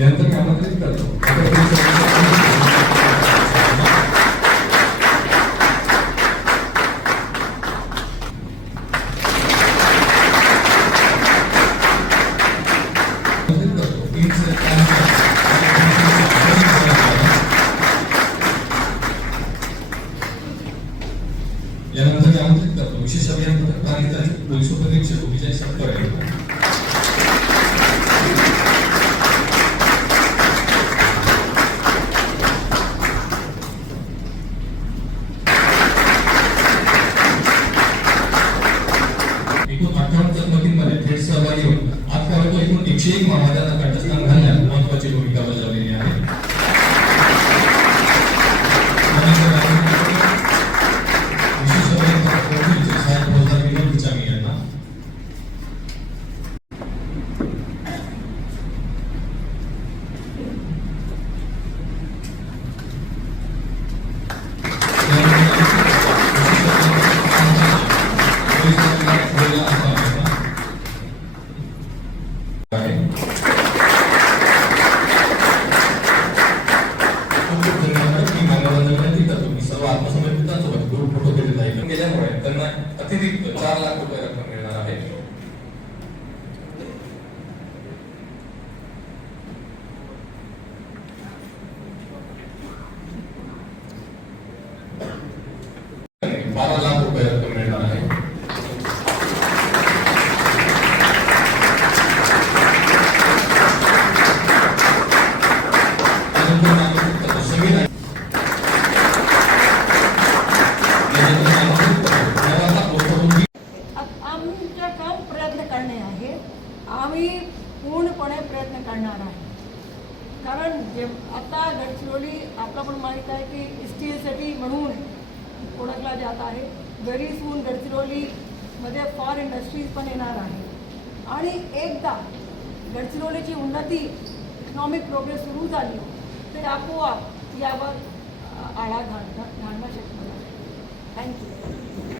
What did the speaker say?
यानंतर मी आमंत्रित करतो यानंतर मी आमंत्रित करतो विशेष अभियान पोलीस उपनिरीक्षक विजय सत्तर एकूण 58 चकमकींमध्ये थेट सहभागी होऊन आजपर्यंत एकूण 101 माओवाद्यांना कंठस्नान घालण्यात महत्त्वाची भूमिका बजावलेली आहे. विशेष अभियान साहेब रोजगार विनोद पिचामी यांना गेल्यामुळे त्यांना अतिरिक्त 4 लाख रुपये रक्कम मिळणार आहे. ₹12 लाख रक्कम मिळणार आहे. आम्ही पूर्णपणे प्रयत्न करणार आहे. कारण जे आता गडचिरोली आपला पण माहीत आहे की स्टील सिटी म्हणून ओळखला जात आहे. व्हेरी सून गडचिरोलीमध्ये फॉर इंडस्ट्रीज पण येणार आहे आणि एकदा गडचिरोलीची उन्नती इकॉनॉमिक प्रोग्रेस सुरू झाली तर आपोआप यावर आळा घालणं शक्य आहे. थँक्यू.